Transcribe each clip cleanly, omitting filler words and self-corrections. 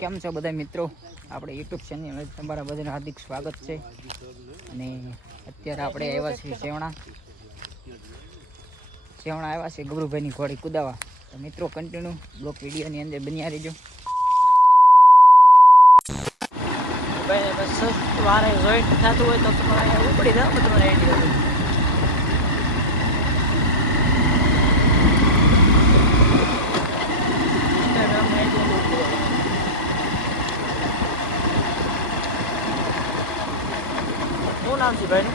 કેમ છો બધા મિત્રો? આપણે યુટ્યુબ ચેનલ તમારા બધાનું હાર્દિક સ્વાગત છે. અને અત્યારે આપણે આવ્યા છીએ સેવણા આવ્યા છે ગબરુભાઈની ઘોડી કુદાવા. તો મિત્રો કન્ટિન્યુ બ્લોગ વિડીયોની અંદર બન્યા રહેજો. ભાઈ બસ વારે જોઈન્ટ થતું હોય તો તમારે ઉપડી જાવ તમારે આઈડિયા. શું નામ છે ભાઈ?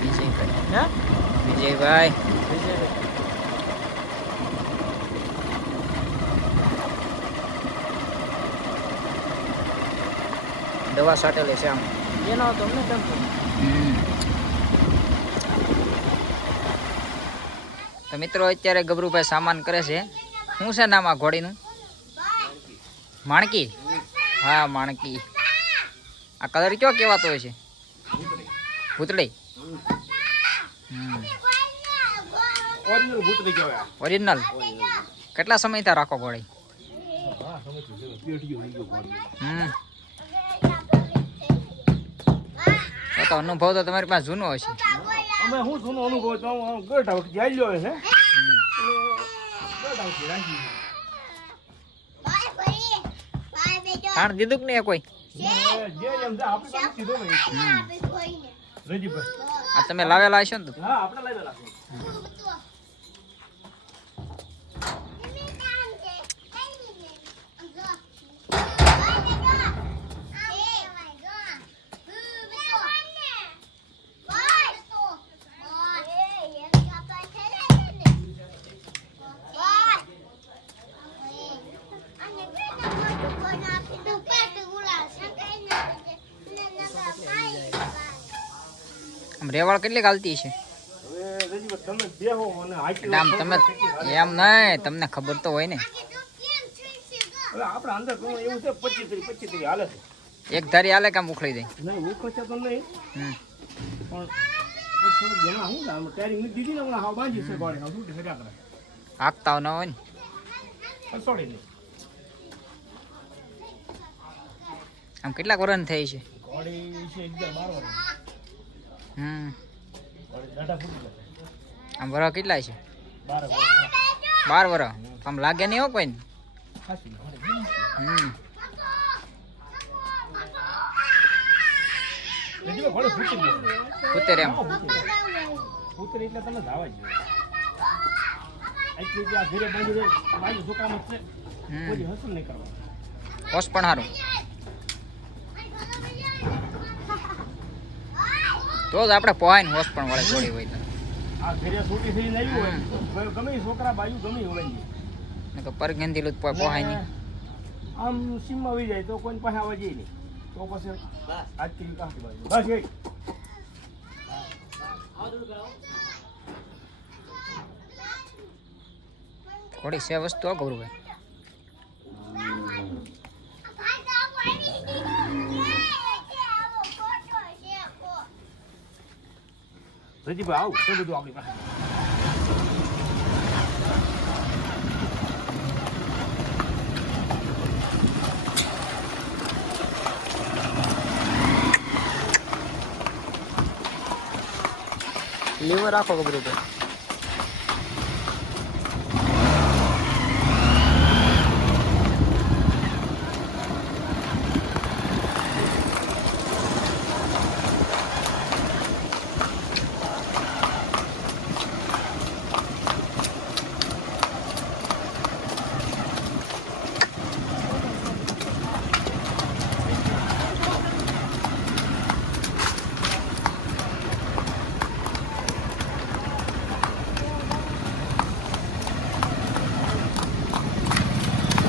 વિજયભાઈ. હે? વિજયભાઈ. દવા સાટેલી છે આમ એનો તમને કેમ છો? તો મિત્રો અત્યારે ગબરુભાઈ સામાન કરે છે. શું છે નામ આ ઘોડીનું? માણકી. હા માણકી. આ કલર કયો કહેવાતો હોય છે? ભૂતળી. ઓરિજિનલ. કેટલા સમયથી રાખો ઘોડી? તો અનુભવ તો તમારી પાસે જૂનો હશે. અમે હું જૂનો અનુભવ તો ગઢા વખત જાયલો છે. ખાણ દીધું કે નહીં કોઈ? આ તમે લાવેલા હશો ને? હા આપણે લાવેલા છે. રેવાળ કેટલી ગાલતી છે? તમે બેહો અને આમ તમે એમ નહીં, તમને ખબર તો હોય ને. હવે આપણે અંદર એવું છે 25 હાલે છે. એક ધારી હાલે કામ ઉખડી જાય? નહીં ઉખડશે તો નહીં. પણ થોડું જમા હું આમ ટેરી મી દીધી ને હમણાં હાવ બાંધી છે ગોળી હાવ છૂટી સડ્યા કરે. હાકતા ન હોય ને. સોડી નહીં. આમ કેટલા વરણ થઈ છે? ગોળી છે 11-12 વર્ષ. દાડા ફૂટી જાય. આમ વરહ કેટલા છે? 12 વર્ષ. 12 વરહ. આમ લાગે નહીં હો કોઈને. ખાસી ઘોડે ફૂટી ગયો. ઉતર એમ. ઉતર એટલે તમે ધાવા જ એટલી જે આ ઘરે બાંધી દે બાજુ સુકામ જ છે. કોઈ હસુલ નહીં કરવા. હોશ પણ સારું. તો જ આપણે પોહાય ને હોશ પણ વળે થોડી હોય તો. આ ઘરે છૂટી થઈને આવ્યું હોય ગમે છોકરા બાજુ ગમે હોય ને તો પરગંધીલું પોહાય નહીં. આમ સીમમાં આવી જાય તો કોઈ પાસે આવવા જઈએ નહીં તો પછી આજથી કાંઠી બાજુ બસ એ થોડી છે વસ્તુ આ ગૌરવભાઈ. રજીભાઈ આવું એ બધું આપણી પાસે. લીવર રાખો ગબરુભાઈ.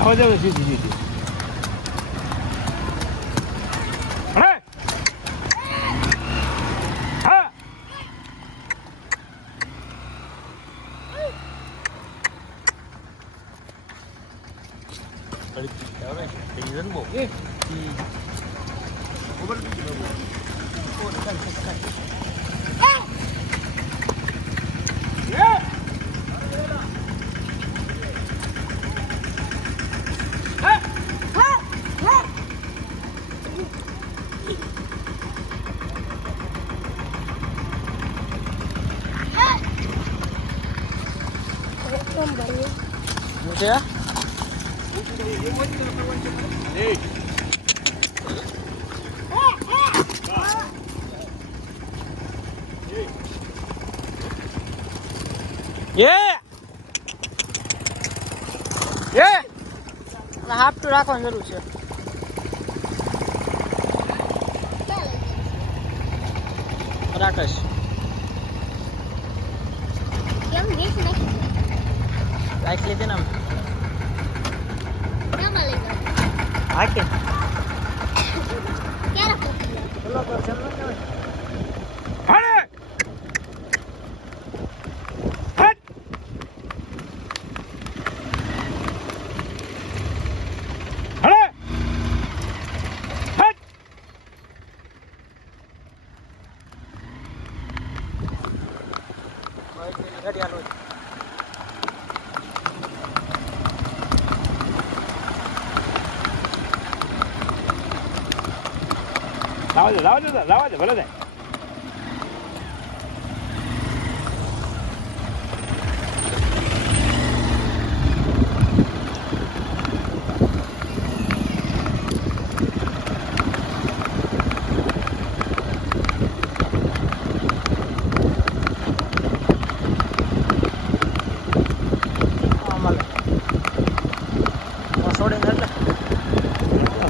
આવા જાવ સીધી સીધી. શું છે હાફ તો રાખવાની જરૂર છે રાકેશ રાખ લીધી ને હા કે લાવા દે ભલે જાય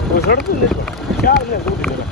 ઘોસડતું ને ખ્યાલ ને દૂધ કરો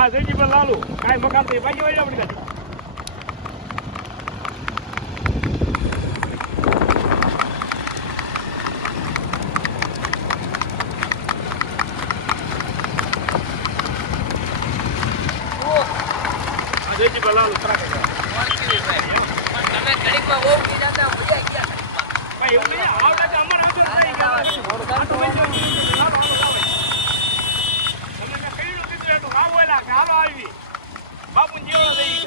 આ જયજી પર લાલુ કાંઈ મકાન તો બાજુ હોય આપણી કાંઈ જયજી પર લાલુ ખરા તમે ઘડીકમાં બહુ મજા ગયા એવું નહીં આવડે તો અમારે હાલો આવી બાપુ જીવડો થઈ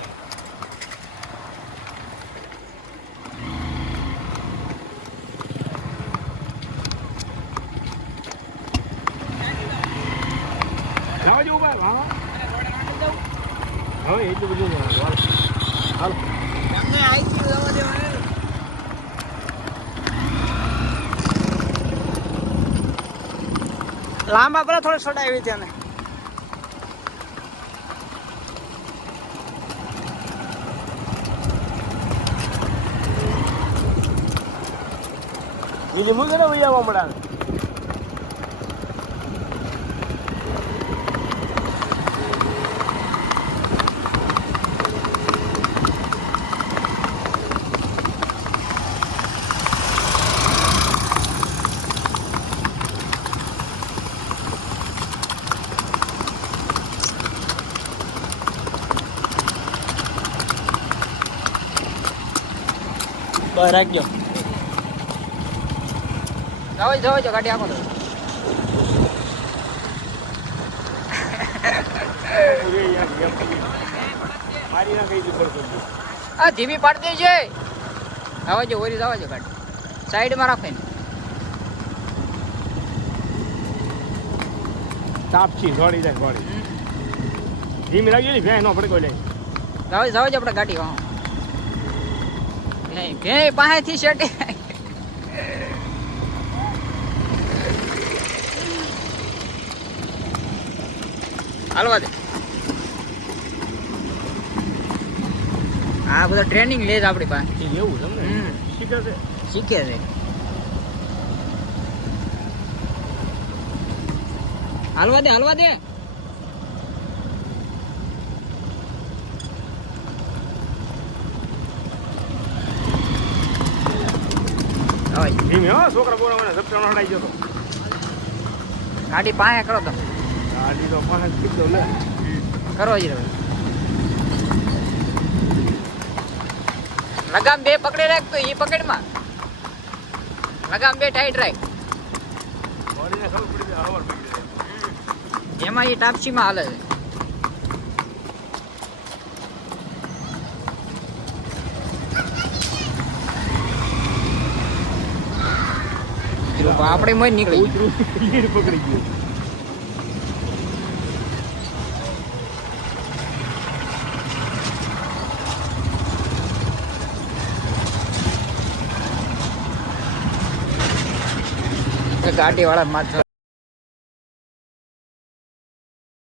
ગયો જવું ભાઈ હવે એટલું બધું હાલો લાંબા પેલા થોડી છોડાવી ત્યાં બીજી મૂકે ને ભાઈ આવવા મળે બસ રાખજો જાઓ ગાડી આખો તો આ ધીમી પાડી દેજે આવજો ઓરી જવાજો ગાડી સાઈડમાં રાખો ને તાપછી દોડી જાય ગોળી ધીમી લાગી ને ભેં નો પડે કોઈ લઈ જાવજો આપણે ગાડી હા ભેં પાસેથી શેટી હાલવા દે આ બધા ટ્રેનિંગ લે છે આપણી પાસે એવું તમને શીખે છે હાલવા દે ધીમે હો છોકરા બોરા મને સપ્તાહ હડાઈ ગયો તો ગાડી પાસે કરો તમે ગાડી તો પાસે કીધો લે કરો જ રહ્યો લગામ બે પકડી રાખ તો એ પકડમાં લગામ બે ટાઈટ રાખ બોડીને ખબર પડી જાય હવાર પડી જાય એમાં એ ટાપસીમાં હાલે છે આપણે મજ નીકળી ઉતરું લીડ પકડી ગયું ગાડી વાળા માથે